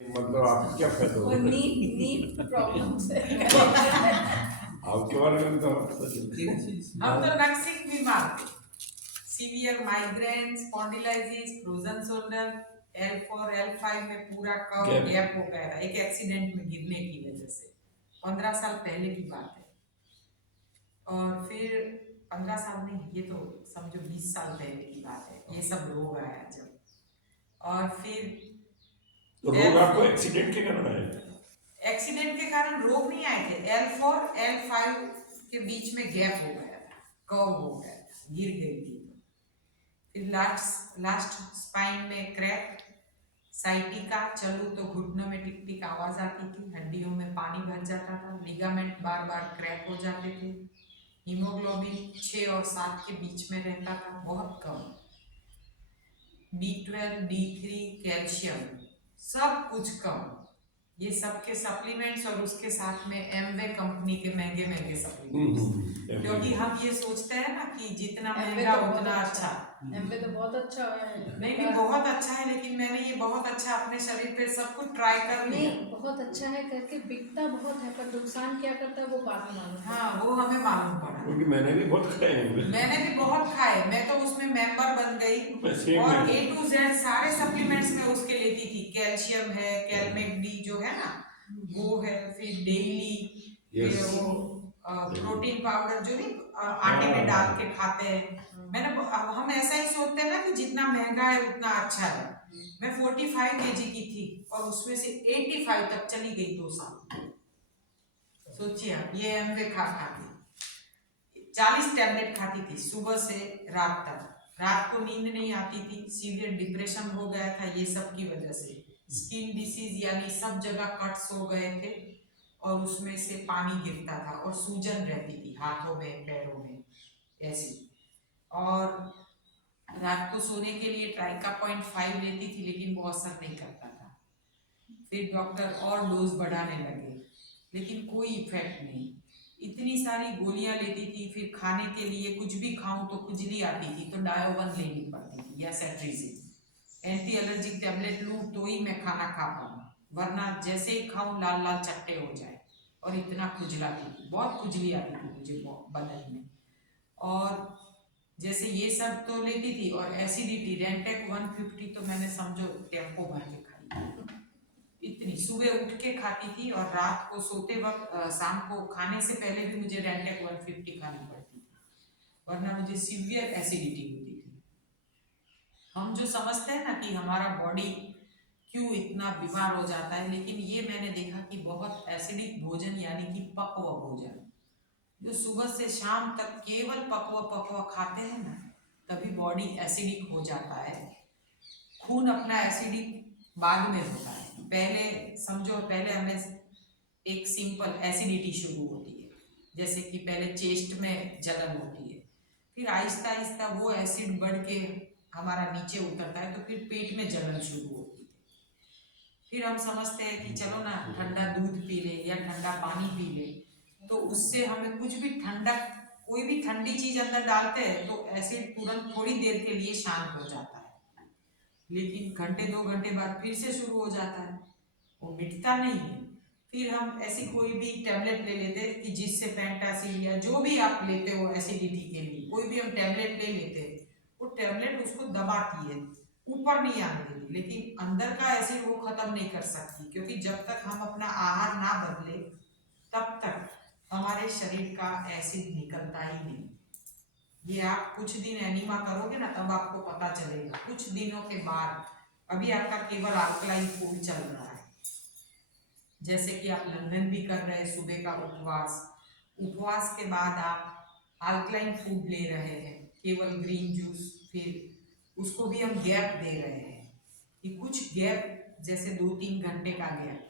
मतलब आप क्या कर वो रहे हो? नी प्रॉब्लम से आपके बारे में तो हम तो नक्सिक बीमार थे। Severe migraine, spondylitis, frozen shoulder, L4 L5 में पूरा कर्व गैप हो गया था एक एक्सीडेंट में गिरने की वजह से। 15 साल पहले की बात है। और फिर 15 साल नहीं, ये तो समझो 20 साल पहले की बात है। ये सब रोग आया जब। और फिर तो रोग आपको एक्सीडेंट के कारण आए? एक्सीडेंट के कारण रोग नहीं आए थे। L4 L5 के बीच में गैप हो गया था, कर्व हो गया था, गिर गई थी। फिर लास्ट स्पाइन में क्रैक, साइटिका, चलूं तो घुटनों में टिक टिक आवाज आती थी, हड्डियों में पानी भर जाता था, लिगामेंट बार बार क्रैक हो जाते थे, हीमोग्लोबिन 6 और 7 के बीच में रहता था, बहुत कम, B12 D3 कैल्शियम सब कुछ कम। ये सब के सप्लीमेंट्स और उसके साथ में एमवे कंपनी के महंगे महंगे सप्लीमेंट्स, क्योंकि हम ये सोचते हैं ना कि जितना महंगा उतना अच्छा। एमवे तो बहुत अच्छा है। नहीं बहुत अच्छा है, लेकिन मैंने ये बहुत अच्छा अपने शरीर पे सब कुछ ट्राई कर लिया। नहीं बहुत अच्छा है करके बिकता बहुत है, पर नुकसान क्या करता है वो बाद में मालूम। हाँ वो हमें मालूम पड़ा, क्योंकि मैंने भी बहुत खाए हैं। मैंने भी बहुत खाए, मैं तो उसमें मेंबर बन गई और A to Z सारे सप्लीमेंट्स में उसके लेती थी। कैल्शियम है, कैलमेट डी जो है ना वो है, फिर डेली फिर वो प्रोटीन पाउडर जो नहीं आटे में डाल के खाते हैं। मैंने अब हम ऐसा ही सोचते हैं ना कि जितना महंगा है उतना अच्छा है। मैं 45 kg की थी और उसमें से 85 तक चली गई 2 साल। सोचिए आप, ये एमवे खा खा के 40 टैबलेट खाती थी सुबह से रात तक। रात को नींद नहीं आती थी, सीवियर डिप्रेशन हो गया था ये सब की वजह से। स्किन डिसीज यानी सब जगह कट्स हो गए थे और उसमें से पानी गिरता था और सूजन रहती थी हाथों में पैरों में ऐसी। और रात को सोने के लिए ट्राइका 0.5 लेती थी, लेकिन वो असर नहीं करता था। फिर डॉक्टर और डोज बढ़ाने लगे, लेकिन कोई इफेक्ट नहीं। इतनी सारी गोलियां लेती थी, फिर खाने के लिए कुछ भी खाऊं तो खुजली आती थी तो डायोवन लेनी पड़ती थी या सेट्रिजिन। एंटी एलर्जिक टैबलेट लूं तो ही मैं खाना खा पाऊं, वरना जैसे ही खाऊं लाल लाल चट्टे हो जाए। और इतना खुजलाती थी, बहुत खुजली आती थी मुझे बदन में। और जैसे ये सब तो लेती थी, और एसिडिटी रेंटेक 150 तो मैंने समझो टेम्पो भर के खाई। इतनी सुबह उठ के खाती थी और रात को सोते वक्त शाम को खाने से पहले भी मुझे रेंटेक 150 खानी पड़ती थी, वरना मुझे सीवियर एसिडिटी होती थी। हम जो समझते हैं ना कि हमारा बॉडी क्यों इतना बीमार हो जाता है, लेकिन ये मैंने देखा कि बहुत एसिडिक भोजन यानी कि पक्व भोजन, जो सुबह से शाम तक केवल पक्व पक्व खाते हैं ना, तभी बॉडी एसिडिक हो जाता है। खून अपना एसिडिक बाद में होता है, पहले समझो पहले हमें एक सिंपल एसिडिटी शुरू होती है, जैसे कि पहले चेस्ट में जलन होती है, फिर आहिस्ता आहिस्ता वो एसिड बढ़ के हमारा नीचे उतरता है तो फिर पेट में जलन शुरू होती है। फिर हम समझते हैं कि चलो ना ठंडा दूध पी ले या ठंडा पानी पी ले, तो उससे हमें कुछ भी ठंडक, कोई भी ठंडी चीज अंदर डालते हैं तो एसिड तुरंत थोड़ी देर के लिए शांत हो जाता है, लेकिन घंटे 2 घंटे बाद फिर से शुरू हो जाता है, वो मिटता नहीं है। फिर हम ऐसी कोई भी टैबलेट ले लेते हैं कि जिससे पेंटासिल या जो भी आप लेते हो एसिडिटी के लिए, कोई भी हम टैबलेट ले लेते हैं, वो टैबलेट उसको दबाती है, ऊपर नहीं आने देती, लेकिन अंदर का एसिड वो खत्म नहीं कर सकती, क्योंकि जब तक हम अपना आहार ना बदले तब तक हमारे शरीर का एसिड निकलता ही नहीं। ये आप कुछ दिन एनीमा करोगे ना तब आपको पता चलेगा, कुछ दिनों के बाद। अभी आपका केवल अल्कलाइन फूड चल रहा है, जैसे कि आप लंदन भी कर रहे हैं सुबह का उपवास, उपवास के बाद आप अल्कलाइन फूड ले रहे हैं, केवल ग्रीन जूस, फिर उसको भी हम गैप दे रहे हैं कि कुछ गैप, जैसे 2-3 घंटे का गैप,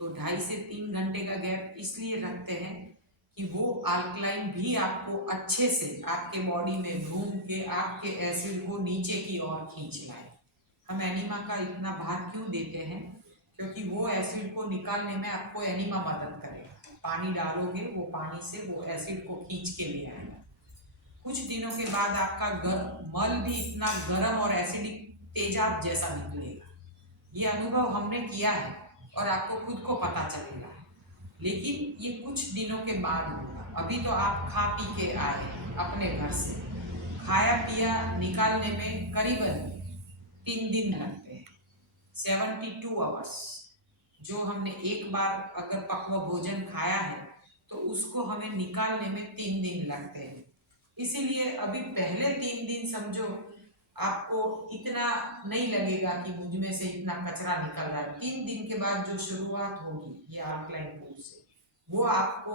तो 2.5 से 3 घंटे का गैप इसलिए रखते हैं कि वो अल्कलाइन भी आपको अच्छे से आपके बॉडी में घूम के आपके एसिड को नीचे की ओर खींच लाए। हम एनीमा का इतना भार क्यों देते हैं, क्योंकि वो एसिड को निकालने में आपको एनीमा मदद करेगा। पानी डालोगे वो पानी से वो एसिड को खींच के ले आएगा। कुछ दिनों के बाद आपका मल भी इतना गर्म और एसिडिक तेजाब जैसा निकलेगा, ये अनुभव हमने किया है और आपको खुद को पता चलेगा। लेकिन ये कुछ दिनों के बाद होगा। अभी तो आप खा पी के आए अपने घर से, खाया पिया निकालने में करीबन 3 दिन लगते हैं, 72 आवर्स। जो हमने एक बार अगर पक्व भोजन खाया है तो उसको हमें निकालने में 3 दिन लगते हैं। इसीलिए अभी पहले 3 दिन समझो आपको इतना नहीं लगेगा कि मुझ में से इतना कचरा निकल रहा है। 3 दिन के बाद जो शुरुआत होगी ये अल्कलाइन पूल से, वो आपको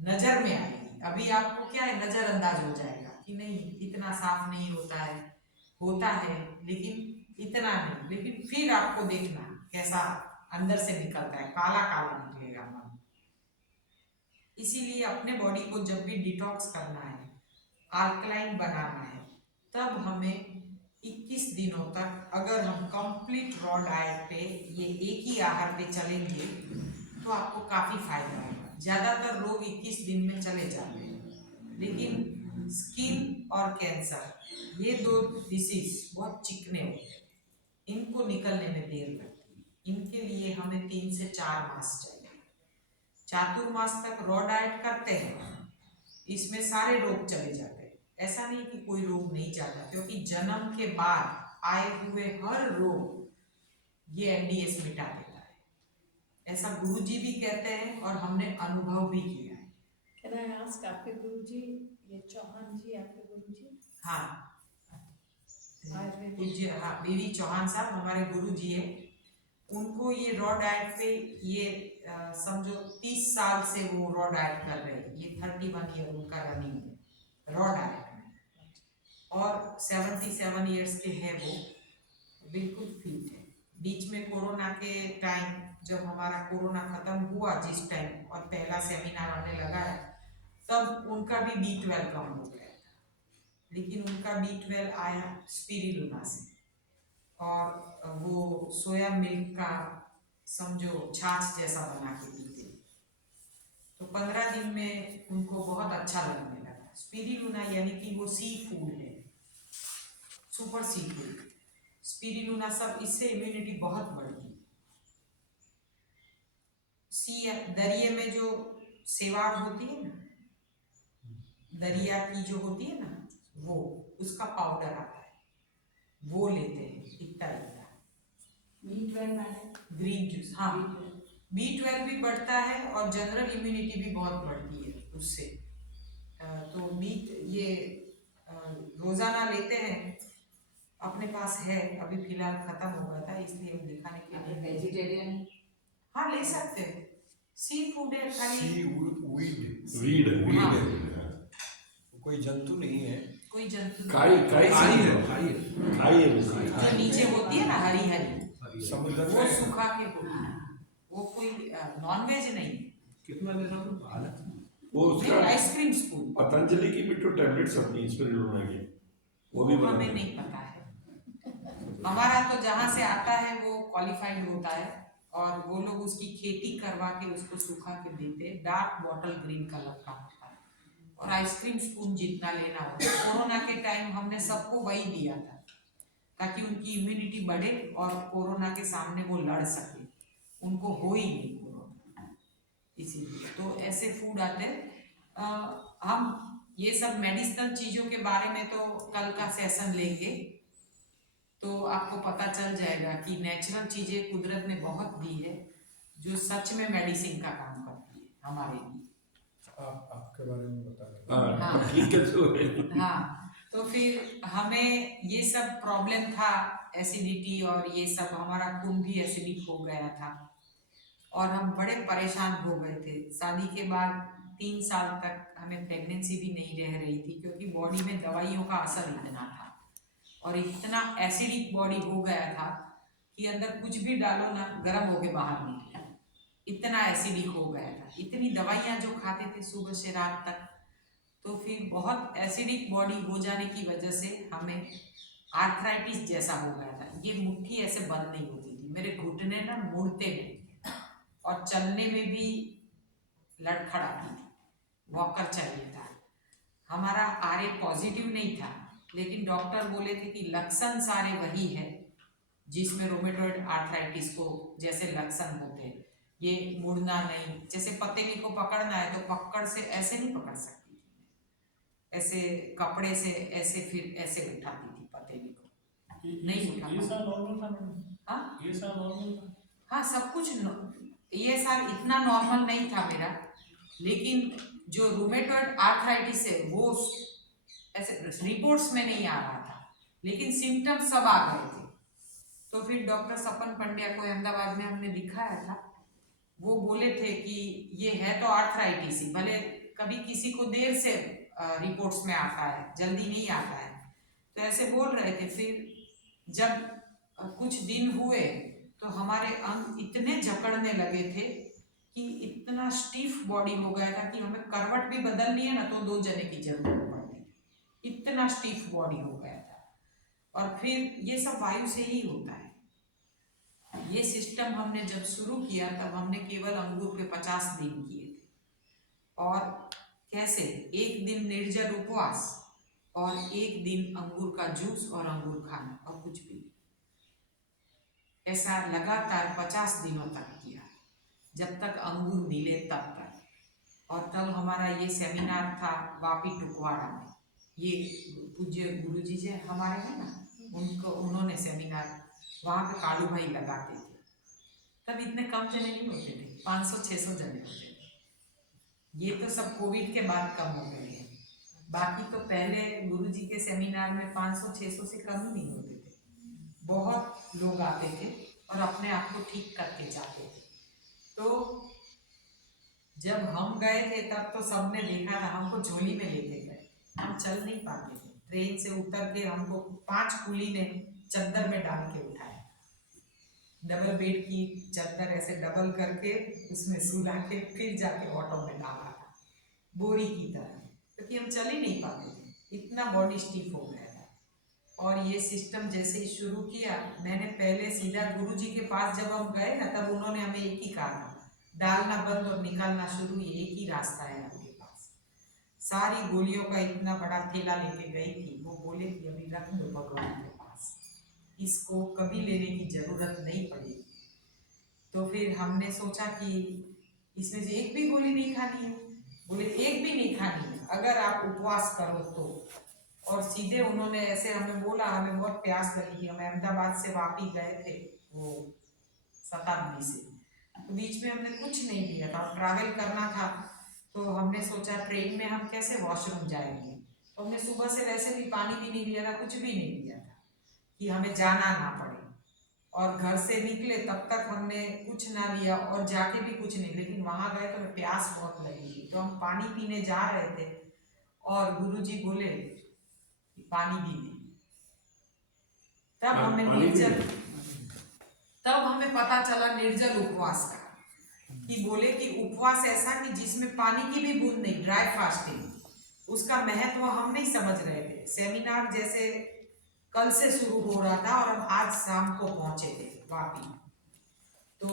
नजर में आएगी। अभी आपको क्या है, नजरअंदाज हो जाएगा कि नहीं इतना साफ नहीं होता है लेकिन इतना नहीं। लेकिन फिर आपको देखना कैसा अंदर से निकलता है, काला काला निकलेगा मन। इसीलिए अपने बॉडी को जब भी डिटॉक्स करना है, अल्कलाइन बनाना है, तब हमें 21 दिनों तक अगर हम कंप्लीट रॉ डाइट पे ये एक ही आहार पे चलेंगे तो आपको काफ़ी फायदा होगा। ज़्यादातर रोग 21 दिन में चले जाते हैं, लेकिन स्किन और कैंसर ये 2 डिसीज बहुत चिकने होते हैं, इनको निकलने में देर लगती है। इनके लिए हमें 3 से 4 मास चाहिए। चातुर्मास तक रॉ डाइट करते हैं, इसमें सारे रोग चले जाते हैं। ऐसा नहीं कि कोई रोग नहीं जाता, क्योंकि जन्म के बाद आए हुए हर रोग ये एनडीएस मिटा देता है। ऐसा गुरुजी भी कहते हैं और हमने अनुभव भी किया है। Can I ask, आपके गुरुजी ये चौहान जी आपके गुरुजी? हाँ, आयुर्वेदिक। पूज्य हाँ बीवी चौहान साहब हमारे गुरुजी है। उनको ये रॉ डाइट पे ये समझो 30 साल से वो रॉ डाइट कर रहे हैं। ये 31 ईयर उनका रनिंग है रॉ डाइट में, और 77 ईयर्स के हैं वो, बिल्कुल फिट है। बीच में कोरोना के टाइम जब हमारा कोरोना खत्म हुआ जिस टाइम और पहला सेमिनार आने लगा है, तब उनका भी B12 कम हो गया था। लेकिन उनका B12 आया स्पिरुलिना से, और वो सोया मिल्क का समझो छाछ जैसा बना के पीते। तो 15 दिन में उनको बहुत अच्छा लगने लगा। स्पिरुलिना यानी कि वो सी फूड है, सुपर सी फूड। स्पिरुलिना सब इससे इम्यूनिटी बहुत बढ़ती है। दरिया में जो सेवाड़ होती है ना, दरिया की जो होती है ना, वो उसका पाउडर आता है, वो लेते हैं इतना इतना। B12 ग्रीन जूस, हाँ B12 भी बढ़ता है और जनरल इम्यूनिटी भी बहुत बढ़ती है उससे। तो ये रोजाना लेते हैं, अपने पास है, अभी फिलहाल खत्म हो गया था इसलिए हम दिखाने के लिए। वेजिटेरियन हाँ ले सकते हैं, सी फूड है खाली। वीड हाँ। कोई जंतु नहीं है, कोई जंतु नहीं। खाई है जो नीचे होती है ना हरी हरी, समुद्र वो में सुखा के होती है, वो कोई नॉन वेज नहीं है। कितना ले रहा हूँ वो उसका आइसक्रीम स्पून पतंजलि की भी तो टैबलेट्स होती हैं स्पिरुलिना की, वो भी हमें बनाते हैं। नहीं पता है। हमारा तो जहाँ से आता है वो क्वालिफाइड होता है, और वो लोग उसकी खेती करवा के उसको सुखा के देते हैं। डार्क बॉटल ग्रीन कलर का होता है, और आइसक्रीम स्पून जितना लेना होता है। कोरोना के टाइम हमने सबको वही दिया था ताकि उनकी इम्यूनिटी बढ़े और कोरोना के सामने वो लड़ सके, उनको हो ही नहीं कोरोना, इसीलिए। तो ऐसे फूड आते हैं। हम ये सब मेडिसिनल चीज़ों के बारे में तो कल का सेशन लेंगे, तो आपको पता चल जाएगा कि नेचुरल चीज़ें कुदरत ने बहुत दी है जो सच में मेडिसिन का काम करती है हमारे लिए। आपके बारे में बता रहे हाँ हाँ। ठीक है तो हाँ, तो फिर हमें ये सब प्रॉब्लम था, एसिडिटी और ये सब, हमारा खून भी एसिडिक हो गया था और हम बड़े परेशान हो गए थे। शादी के बाद 3 साल तक हमें प्रेगनेंसी भी नहीं रह रही थी, क्योंकि बॉडी में दवाइयों का असर इतना था और इतना एसिडिक बॉडी हो गया था कि अंदर कुछ भी डालो ना गर्म होके बाहर निकले, इतना एसिडिक हो गया था। इतनी दवाइयाँ जो खाते थे सुबह से रात तक, तो फिर बहुत एसिडिक बॉडी हो जाने की वजह से हमें आर्थराइटिस जैसा हो गया था। ये मुट्ठी ऐसे बंद नहीं होती थी, मेरे घुटने ना मुड़ते नहीं थे और चलने में भी लड़खड़ाती थी, वॉकर चाहिए था। हमारा RA पॉजिटिव नहीं था, लेकिन डॉक्टर बोले थे कि लक्षण सारे वही है जिसमें रोमेटॉइड आर्थराइटिस को जैसे लक्षण होते हैं, ये मुड़ना नहीं, जैसे पतेली को पकड़ना है तो पकड़ से ऐसे नहीं पकड़ सकती थी, ऐसे कपड़े से ऐसे फिर ऐसे उठाती थी पतेली को, नहीं उठा ये साल नॉर्मल था मैडम? हाँ ये साल नॉर्मल था? हाँ सब कुछ ये साल इतना नॉर्मल नहीं था मेरा, लेकिन जो रूमेटॉइड आर्थराइटिस है वो ऐसे रिपोर्ट्स में नहीं आ रहा था, लेकिन सिम्टम्स सब आ गए थे। तो फिर डॉक्टर सपन पंड्या को अहमदाबाद में हमने दिखाया था, वो बोले थे कि ये है तो आर्थराइटिस ही, भले कभी किसी को देर से रिपोर्ट्स में आता है, जल्दी नहीं आता है, तो ऐसे बोल रहे थे। फिर जब कुछ दिन हुए तो हमारे अंग इतने जकड़ने लगे थे कि इतना स्टीफ बॉडी हो गया था कि हमें करवट भी बदलनी है ना तो 2 जने की जरूरत पड़ती थी, इतना स्टीफ बॉडी हो गया था। और फिर ये सब वायु से ही होता है। ये सिस्टम हमने जब शुरू किया तब हमने केवल अंगूर के 50 दिन किए थे, और कैसे 1 दिन निर्जल उपवास और 1 दिन अंगूर का जूस और अंगूर खाना और कुछ भी, ऐसा लगातार 50 दिनों तक किया, जब तक अंगूर मिले तब तक। और तब हमारा ये सेमिनार था वापी टुकवाड़ा में, ये पूज्य गुरुजी जी हमारे हैं ना, उन्होंने सेमिनार वहाँ पे कालू भाई लगाते थे। तब इतने कम जने नहीं होते थे, 500-600 जने होते थे। ये तो सब कोविड के बाद कम हो गए हैं, बाकी तो पहले गुरुजी के सेमिनार में 500-600 से कम ही नहीं होते थे। बहुत लोग आते थे और अपने आप को ठीक करके जाते थे। तो जब हम गए थे तब तो सबने देखा था, हमको झोली में लेके गए, हम चल नहीं पाते थे। ट्रेन से उतर के हमको 5 कुली ने चद्दर में डाल के उठाया, डबल बेड की चद्दर ऐसे डबल करके उसमें सुला के फिर जाके ऑटो में डाला था, बोरी की तरह, क्योंकि हम चल ही नहीं पाते थे, इतना बॉडी स्टिफ हो गया था। और ये सिस्टम जैसे ही शुरू किया, मैंने पहले सीधा गुरुजी के पास जब हम गए ना, तब उन्होंने हमें एक ही कहा था, डालना बंद और निकालना शुरू, ये एक ही रास्ता है आपके पास। सारी गोलियों का इतना बड़ा थैला लेके गई थी, वो बोले कि अभी रख दो भगवान के पास, इसको कभी लेने की जरूरत नहीं पड़ेगी। तो फिर हमने सोचा कि इसमें से एक भी गोली नहीं खानी है, बोले एक भी नहीं खानी है अगर आप उपवास करो तो। और सीधे उन्होंने ऐसे हमें बोला, हमें बहुत प्यास लगी थी, हम अहमदाबाद से वापी गए थे वो शताब्दी से, तो बीच में हमने कुछ नहीं लिया था, ट्रैवल करना था, तो हमने सोचा ट्रेन में हम कैसे वॉशरूम जाएंगे, तो हमने सुबह से वैसे भी पानी भी नहीं लिया था, कुछ भी नहीं लिया था कि हमें जाना ना पड़े। और घर से निकले तब तक हमने कुछ ना लिया और जाके भी कुछ नहीं, लेकिन वहाँ गए तो प्यास बहुत लगी थी, तो हम पानी पीने जा रहे थे और गुरुजी बोले कि पानी भी नहीं। तब हमें पता चला निर्जल उपवास का, कि बोले कि उपवास ऐसा कि जिसमें पानी की भी बूंद नहीं, ड्राई फास्टिंग, उसका महत्व हम नहीं समझ रहे थे। सेमिनार जैसे कल से शुरू हो रहा था और हम आज शाम को पहुंचे थे वापी। तो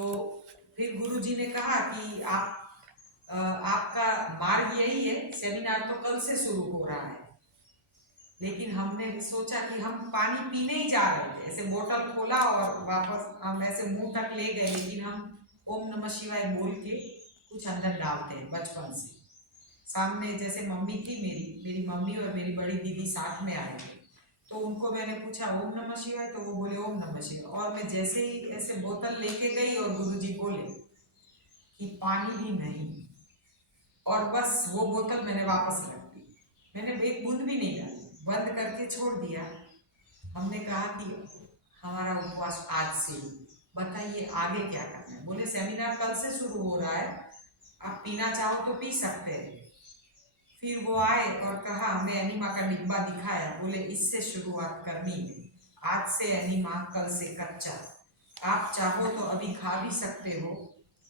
फिर गुरुजी ने कहा कि आपका मार्ग यही है, सेमिनार तो कल से शुरू हो रहा है, लेकिन हमने सोचा कि हम पानी पीने ही जा रहे थे, ऐसे बोतल खोला और वापस हम ऐसे मुंह तक ले गए, लेकिन हम ओम नमः शिवाय बोल के कुछ अंदर डालते हैं बचपन से। सामने जैसे मम्मी थी, मेरी मम्मी और मेरी बड़ी दीदी साथ में आए थे, तो उनको मैंने पूछा ओम नमः शिवाय, तो वो बोले ओम नमः शिवाय, और मैं जैसे ही ऐसे बोतल लेके गई और गुरुजी बोले कि पानी भी नहीं, और बस वो बोतल मैंने वापस रख दी, मैंने एक बूंद भी नहीं डाली, बंद करके छोड़ दिया। हमने कहा कि हमारा उपवास आज से, बताइए आगे क्या करना है। बोले सेमिनार कल से शुरू हो रहा है, आप पीना चाहो तो पी सकते हैं। फिर वो आए और कहा, हमें एनीमा का डिब्बा दिखाया, बोले इससे शुरुआत करनी है, आज से एनीमा, कल से कच्चा, आप चाहो तो अभी खा भी सकते हो,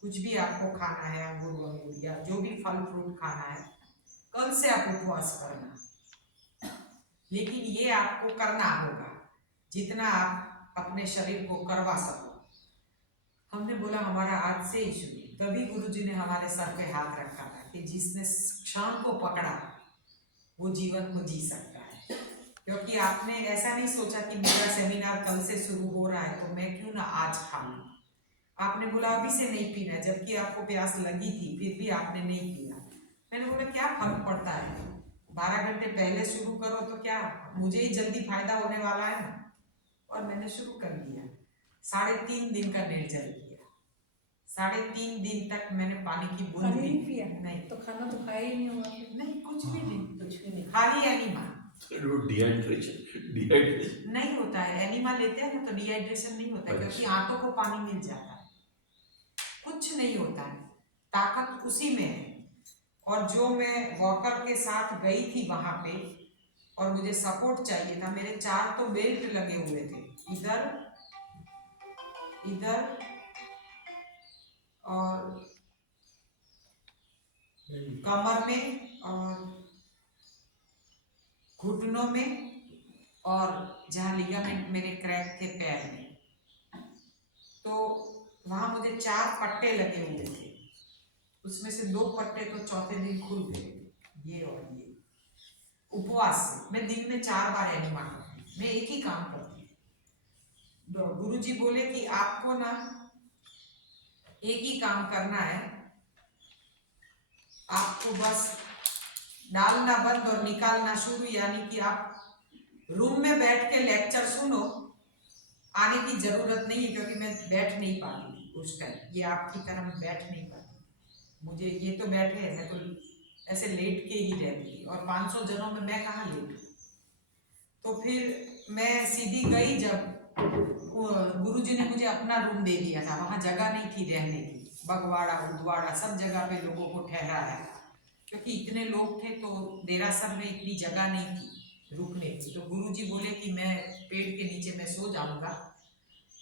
कुछ भी आपको खाना है, अंगूर या जो भी फल फ्रूट खाना है, कल से आप उपवास करना, लेकिन ये आपको करना होगा जितना आप अपने शरीर को करवा सको। हमने बोला हमारा आज से ही शुरू। तभी गुरुजी ने हमारे सर पे हाथ रखा था कि जिसने क्षण को पकड़ा वो जीवन को जी सकता है। क्योंकि आपने ऐसा नहीं सोचा कि मेरा सेमिनार कल से शुरू हो रहा है तो मैं क्यों ना आज खा लूं। आपने बोला अभी से नहीं पीना, जबकि आपको प्यास लगी थी फिर भी आपने नहीं पिया। मैंने बोला क्या फर्क पड़ता है, 12 घंटे पहले शुरू करो तो क्या, मुझे ही जल्दी फायदा होने वाला है ना। और मैंने शुरू कर दिया। 3.5 दिन का निर्जल किया। 3.5 दिन तक मैंने पानी की बूंद पानी भी नहीं पिया? नहीं, तो खाना तो खाया ही नहीं होगा फिर। नहीं कुछ भी नहीं, कुछ भी नहीं। खाली एनिमा। डिहाइड्रेशन नहीं होता है, एनिमा लेते हैं ना तो डिहाइड्रेशन नहीं होता है, क्योंकि आंतों को पानी मिल जाता है, कुछ नहीं होता है, ताकत उसी में है। और जो मैं वॉकर के साथ गई थी वहां पे, और मुझे सपोर्ट चाहिए था, मेरे 4 तो बेल्ट लगे हुए थे, इधर इधर और कमर में और घुटनों में, और जहाँ लिगामेंट मेरे क्रैक थे पैर में, तो वहां मुझे 4 पट्टे लगे हुए थे। उसमें से 2 पट्टे तो चौथे दिन खुल गए, ये और ये। उपवास से मैं दिन में 4 बार एनिमा करती, मैं एक ही काम करती। गुरुजी बोले कि आपको ना एक ही काम करना है, आपको बस डालना बंद और निकालना शुरू, यानी कि आप रूम में बैठ के लेक्चर सुनो, आने की जरूरत नहीं है, क्योंकि मैं बैठ नहीं पाती थी उस टाइम, ये आपकी तरह मैं बैठ नहीं पाती, मुझे ये तो बैठे है, मैं तो ऐसे लेट के ही रहती थी, और 500 जनों में मैं कहाँ लेटूं। तो फिर मैं सीधी गई, जब गुरुजी ने मुझे अपना रूम दे दिया था, वहां जगह नहीं थी रहने की, बगवाड़ा उदवाड़ा सब जगह पे लोगों को ठहराया था, क्योंकि इतने लोग थे तो देरासर में इतनी जगह नहीं थी रुकने की। तो गुरुजी बोले कि मैं पेड़ के नीचे मैं सो जाऊंगा,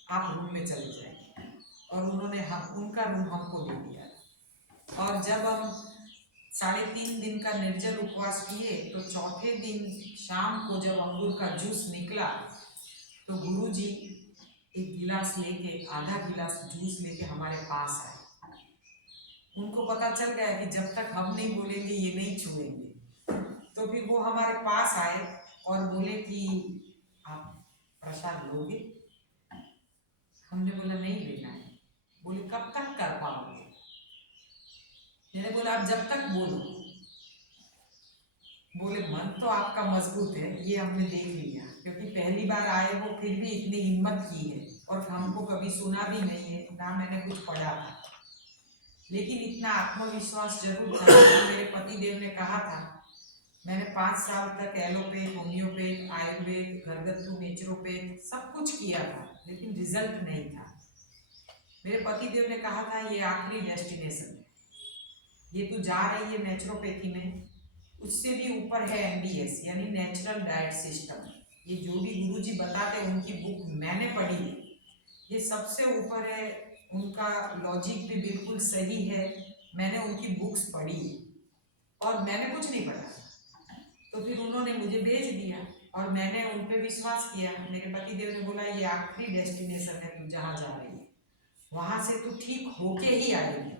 आप रूम में चले जाएंगे, और उन्होंने उनका रूम हमको दे दिया। और जब हम 3.5 दिन का निर्जल उपवास किए, तो चौथे दिन शाम को जब अंगूर का जूस निकला, तो गुरुजी एक गिलास लेके, आधा गिलास जूस लेके हमारे पास आए। उनको पता चल गया कि जब तक हम नहीं बोलेंगे ये नहीं छुएंगे, तो फिर वो हमारे पास आए और बोले कि आप प्रसाद लोगे? हमने बोला नहीं लेना है। बोले कब तक कर पाओगे? मैंने बोला आप जब तक बोलो। बोले मन तो आपका मजबूत है, ये हमने देख लिया, क्योंकि पहली बार आए हो फिर भी इतनी हिम्मत की है, और हमको कभी सुना भी नहीं है ना, मैंने कुछ पढ़ा था, लेकिन इतना आत्मविश्वास जरूर था। मेरे पति देव ने कहा था, मैंने 5 साल तक एलोपैथ, होम्योपैथ, आयुर्वेद, घरगथ्थू, नेचुरोपैथ सब कुछ किया था, लेकिन रिजल्ट नहीं था। मेरे पति देव ने कहा था ये आखिरी डेस्टिनेशन है, ये तू जा रही है नेचुरोपैथी में, उससे भी ऊपर है NDS यानी नेचुरल डाइट सिस्टम। ये जो भी गुरुजी बताते हैं उनकी बुक मैंने पढ़ी है, ये सबसे ऊपर है, उनका लॉजिक भी बिल्कुल सही है, मैंने उनकी बुक्स पढ़ी है, और मैंने कुछ नहीं पढ़ा। तो फिर उन्होंने मुझे भेज दिया, और मैंने उन पे विश्वास किया। मेरे पति देव ने बोला ये आखिरी डेस्टिनेशन है, तू जहाँ जा रही है वहां से तू ठीक होके ही आएगी,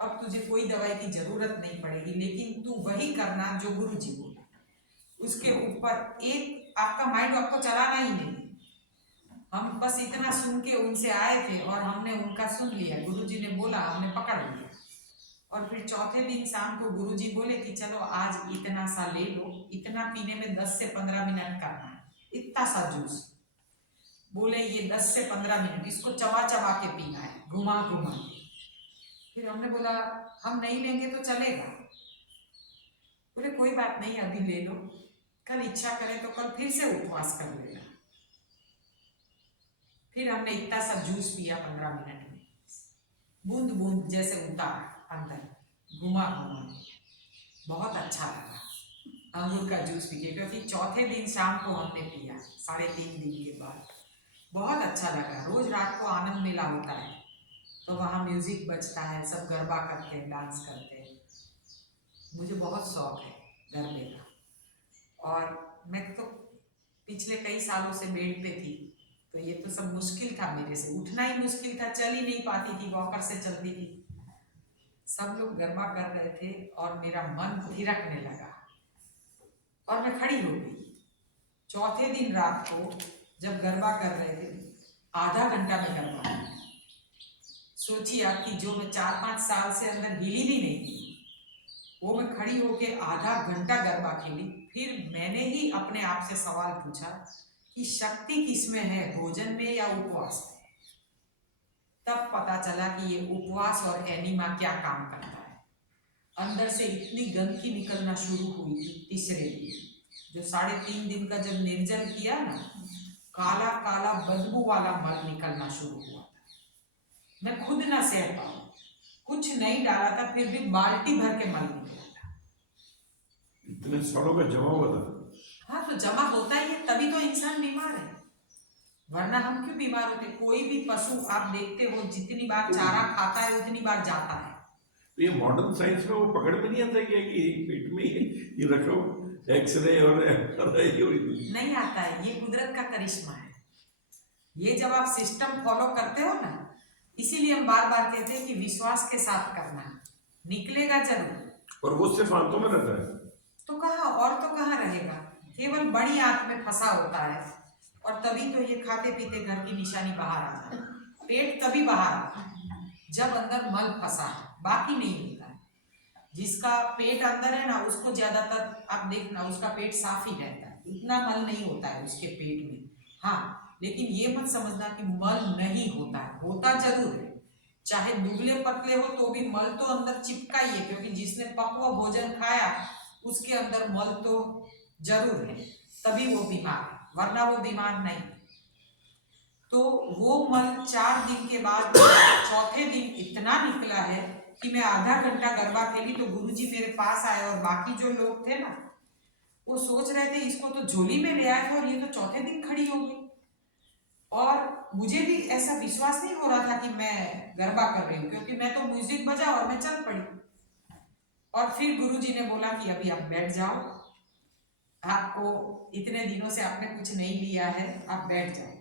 अब तुझे कोई दवाई की जरूरत नहीं पड़ेगी, लेकिन तू वही करना जो गुरुजी बोले, उसके ऊपर एक आपका माइंड आपको चलाना ही नहीं। हम बस इतना सुन के उनसे आए थे, और हमने उनका सुन लिया, गुरुजी ने बोला हमने पकड़ लिया। और फिर चौथे दिन शाम को गुरुजी बोले कि चलो आज इतना सा ले लो, इतना पीने में 10 से 15 मिनट करना है, इतना सा जूस। बोले ये 10 से 15 मिनट इसको चबा चबा के पीना है, घुमा घुमा के। फिर हमने बोला हम नहीं लेंगे तो चलेगा? बोले कोई बात नहीं अभी ले लो, कल इच्छा करें तो कल फिर से उपवास कर लेना। फिर हमने इतना सा जूस पिया 15 मिनट में, बूंद बूंद जैसे उतारा अंदर, घुमा घुमा, बहुत अच्छा लगा अंगूर का जूस पी के, क्योंकि चौथे दिन शाम को हमने पिया 3.5 दिन के बाद, बहुत अच्छा लगा। रोज रात को आनंद मेला होता है, तो वहाँ म्यूजिक बजता है, सब गरबा करते हैं, डांस करते हैं, मुझे बहुत शौक है गरबे का। और मैं तो पिछले कई सालों से बेड पे थी, तो ये तो सब मुश्किल था मेरे से, उठना ही मुश्किल था, चल ही नहीं पाती थी, वॉकर से चलती थी। सब लोग गरबा कर रहे थे और मेरा मन थिरकने लगा, और मैं खड़ी हो गई, चौथे दिन रात को जब गरबा कर रहे थे, आधा घंटा में गरबा। सोचिए आप कि जो मैं 4-5 साल से अंदर हिली भी नहीं थी, वो मैं खड़ी होके आधा घंटा गरबा खेली। फिर मैंने ही अपने आप से सवाल पूछा कि शक्ति किसमें है, भोजन में या उपवास में? तब पता चला कि ये उपवास और एनीमा क्या काम करता है। अंदर से इतनी गंदगी निकलना शुरू हुई थी तीसरे दिन, जो 3.5 दिन का जब निर्जल किया ना, काला काला बदबू वाला मल निकलना शुरू हुआ था। मैं खुद ना सह पाऊं, कुछ नहीं डाला था, फिर भी बाल्टी भर के मल निकला था। इतने सालों का जमा हुआ था। हाँ, तो जमा होता ही है, तभी तो इंसान बीमार है, वरना हम क्यों बीमार होते? कोई भी पशु आप देखते हो, जितनी बार चारा खाता है उतनी बार जाता है। तो ये मॉडर्न साइंस में वो पकड़ में नहीं आता क्या कि पेट में ये रखो, एक्सरे और नहीं आता है, ये कुदरत का करिश्मा है। ये जब आप सिस्टम फॉलो करते हो ना, इसीलिए हम बार बार कहते हैं कि विश्वास के साथ करना, निकलेगा जरूर। और वो सिर्फ आंतों में रहता है तो कहाँ, और तो कहाँ रहेगा, केवल बड़ी आंत में फंसा होता है। और तभी तो ये खाते पीते घर की निशानी बाहर आ जाती है। पेट तभी बाहर आता है जब अंदर मल फंसा है, बाकी नहीं होता है। जिसका पेट अंदर है ना, उसको ज्यादातर आप देखना उसका पेट साफ ही रहता है, इतना मल नहीं होता है उसके पेट में। हाँ, लेकिन ये मत समझना कि मल नहीं होता है, होता जरूर है। चाहे दुबले पतले हो तो भी मल तो अंदर चिपका ही है, क्योंकि जिसने पक्व भोजन खाया उसके अंदर मल तो जरूर है, तभी वो बीमार है, वरना वो बीमार नहीं। तो वो मल 4 दिन के बाद चौथे दिन इतना निकला है कि मैं आधा घंटा गरबा खेली तो गुरुजी मेरे पास आए, और बाकी जो लोग थे ना, वो सोच रहे थे इसको तो झोली में ले आए थे और ये तो चौथे दिन खड़ी हो गई। और मुझे भी ऐसा विश्वास नहीं हो रहा था कि मैं गरबा कर रही हूँ, क्योंकि मैं तो म्यूजिक बजा और मैं चल पड़ी। और फिर गुरुजी ने बोला कि अभी आप बैठ जाओ, आपको इतने दिनों से आपने कुछ नहीं लिया है, आप बैठ जाओ।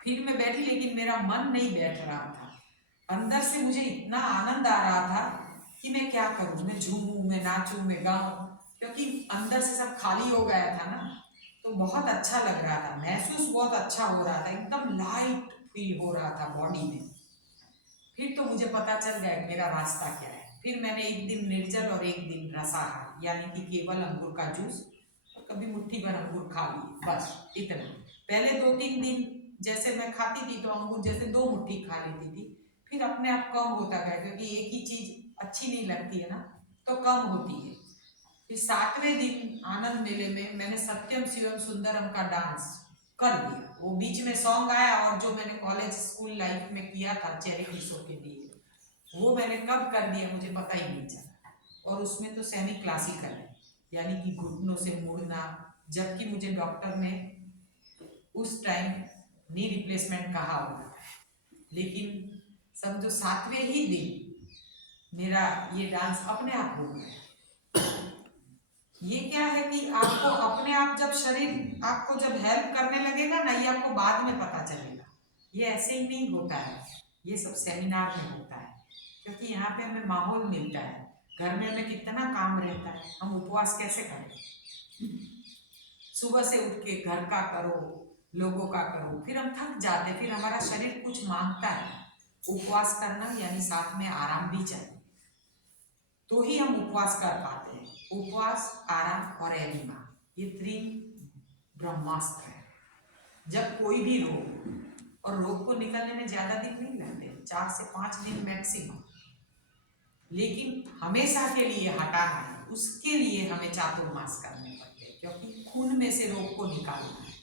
फिर मैं बैठी, लेकिन मेरा मन नहीं बैठ रहा था। अंदर से मुझे इतना आनंद आ रहा था कि मैं क्या करूं, मैं झूमूं, मैं नाचूं, मैं गाऊं, क्योंकि अंदर से सब खाली हो गया था ना। तो बहुत अच्छा लग रहा था, महसूस बहुत अच्छा हो रहा था, एकदम लाइट फील हो रहा था बॉडी में। फिर तो मुझे पता चल गया मेरा रास्ता क्या है। फिर मैंने एक दिन निर्जल और एक दिन रसाहार, यानी कि केवल अंगूर का जूस, और कभी मुट्ठी भर अंगूर खा ली, बस इतना। पहले 2-3 दिन जैसे मैं खाती थी तो अंगूर जैसे 2 मुट्ठी खा लेती थी, फिर अपने आप कम होता गया, क्योंकि एक ही चीज अच्छी नहीं लगती है ना, तो कम होती है। फिर 7वें दिन आनंद मेले में मैंने सत्यम शिवम सुंदरम का डांस कर दिया। वो बीच में सॉन्ग आया, और जो मैंने कॉलेज स्कूल लाइफ में किया था चैरिटी शो के लिए, वो मैंने कब कर दिया मुझे पता ही नहीं चला। और उसमें तो सेमी क्लासिकल है, यानी कि घुटनों से मुड़ना, जबकि मुझे डॉक्टर ने उस टाइम नी रिप्लेसमेंट कहा हुआ था। लेकिन समझो 7वें ही दिन मेरा ये डांस अपने आप हो गया। ये क्या है कि आपको अपने आप, जब शरीर आपको जब हेल्प करने लगेगा ना, ये आपको बाद में पता चलेगा। ये ऐसे ही नहीं होता है, ये सब सेमिनार में होता है, क्योंकि यहाँ पे हमें माहौल मिलता है। घर में हमें कितना काम रहता है, हम उपवास कैसे करें? सुबह से उठ के घर का करो, लोगों का करो, फिर हम थक जाते, फिर हमारा शरीर कुछ मांगता है। उपवास करना यानी साथ में आराम भी चाहिए, तो ही हम उपवास कर पाते हैं। उपवास, आराम और एनिमा, ये 3 ब्रह्मास्त्र है। जब कोई भी रोग, और रोग को निकलने में ज्यादा दिन नहीं लगते, 4 से 5 दिन मैक्सिमम, लेकिन हमेशा के लिए हटाना है, उसके लिए हमें चातुर्मास करने पड़ते हैं, क्योंकि खून में से रोग को निकालना है।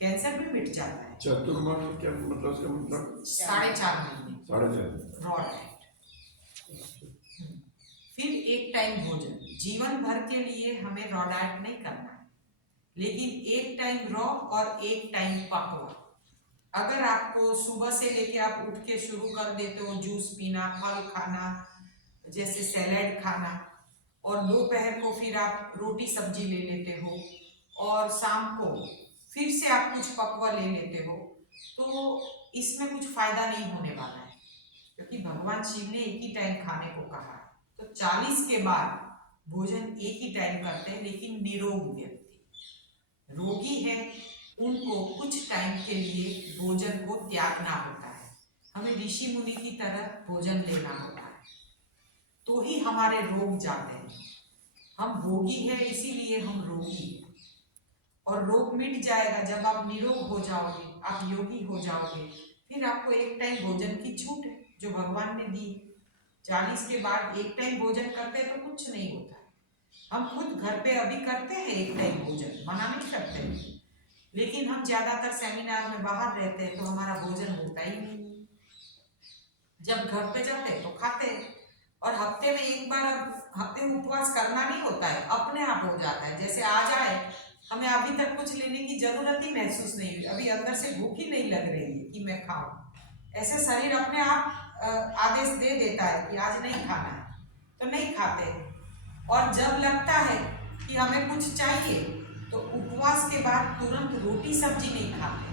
कैंसर भी मिट जाता है। चातुर्मास क्या मतलब? उसका मतलब 4.5 महीने 4.5 रॉ डाइट, फिर एक टाइम भोजन। जीवन भर के लिए हमें रॉ डाइट नहीं करना है, लेकिन एक टाइम रॉ और एक टाइम पकवा। अगर आपको सुबह से लेके आप उठ के शुरू कर देते हो जूस पीना, फल खाना, जैसे सैलेड खाना, और दोपहर को फिर आप रोटी सब्जी ले लेते हो, और शाम को फिर से आप कुछ पकवा ले लेते हो, तो इसमें कुछ फायदा नहीं होने वाला है, क्योंकि भगवान शिव ने एक ही टाइम खाने को कहा है। तो 40 के बाद भोजन एक ही टाइम करते हैं, लेकिन निरोग व्यक्ति। रोगी है उनको कुछ टाइम के लिए भोजन को त्यागना होता है। हमें ऋषि मुनि की तरह भोजन लेना होता है, तो ही हमारे रोग जाते हैं। हम भोगी है इसीलिए हम रोगी हैं। और रोग मिट जाएगा जब आप निरोग हो जाओगे, आप योगी हो जाओगे। फिर आपको एक टाइम भोजन की छूट है जो भगवान ने दी। 40 के बाद एक टाइम भोजन करते हैं तो कुछ नहीं होता है। हम खुद घर पे अभी करते हैं एक टाइम भोजन, मना नहीं करते हैं, लेकिन हम ज्यादातर सेमिनार में बाहर रहते हैं तो हमारा भोजन होता ही नहीं। जब घर पे जाते हैं तो खाते हैं। और हफ्ते में एक बार, हफ्ते में उपवास करना नहीं होता है, अपने आप हो जाता है। जैसे आ जाए, हमें अभी तक कुछ लेने की जरूरत ही महसूस नहीं हुई, अभी अंदर से भूख ही नहीं लग रही है कि मैं खाऊं। ऐसे शरीर अपने आप आदेश दे देता है कि आज नहीं खाना है, तो नहीं खाते। और जब लगता है कि हमें कुछ चाहिए तो उपवास के बाद तुरंत रोटी सब्जी नहीं खाते,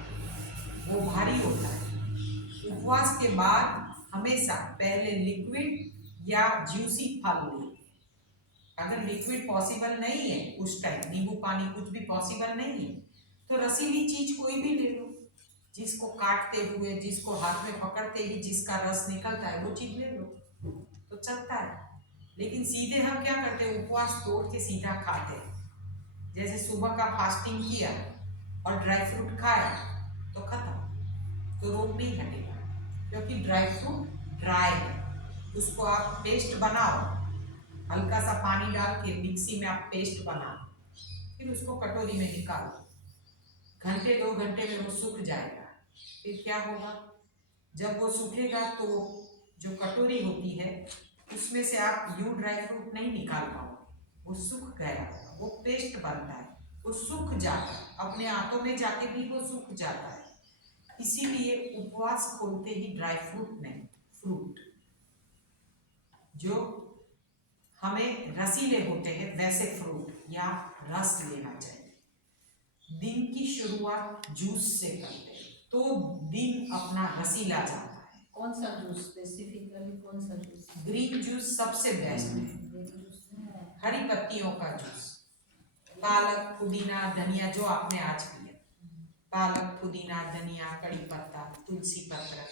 वो भारी होता है। उपवास के बाद हमेशा पहले लिक्विड या जूसी फल लें। अगर लिक्विड पॉसिबल नहीं है उस टाइम, नींबू पानी कुछ भी पॉसिबल नहीं है, तो रसीली चीज कोई भी ले लो, जिसको काटते हुए, जिसको हाथ में पकड़ते ही जिसका रस निकलता है वो चीज ले लो तो चलता है। लेकिन सीधे हम क्या करते हैं, उपवास तोड़ के सीधा खाते हैं। जैसे सुबह का फास्टिंग किया और ड्राई फ्रूट खाया तो खत्म, तो रोग नहीं हटेगा। क्योंकि ड्राई फ्रूट ड्राई है, उसको आप पेस्ट बनाओ, हल्का सा पानी डाल के मिक्सी में आप पेस्ट बनाओ, फिर उसको कटोरी में निकालो, घंटे 2 घंटे में वो सूख जाएगा। फिर क्या होगा, जब वो सूखेगा तो जो कटोरी होती है उसमें से आप यूं ड्राई फ्रूट नहीं निकाल पाओगे, वो सूख गया, वो पेस्ट बनता है, वो सूख जाता है, अपने हाथों में जाके भी वो सूख जाता है। इसीलिए उपवास खोलते ही ड्राई फ्रूट नहीं, फ्रूट जो हमें रसीले होते हैं वैसे फ्रूट या रस लेना चाहिए। दिन की शुरुआत जूस से करते हैं तो दिन अपना रसीला जाता है। कौन सा जूस स्पेसिफिकली, कौन सा जूस? ग्रीन जूस सबसे बेस्ट है, जूस है। हरी पत्तियों का जूस, पालक, पुदीना, धनिया, जो आपने आज पिया, पालक, पुदीना, धनिया, कड़ी पत्ता, तुलसी पत्र,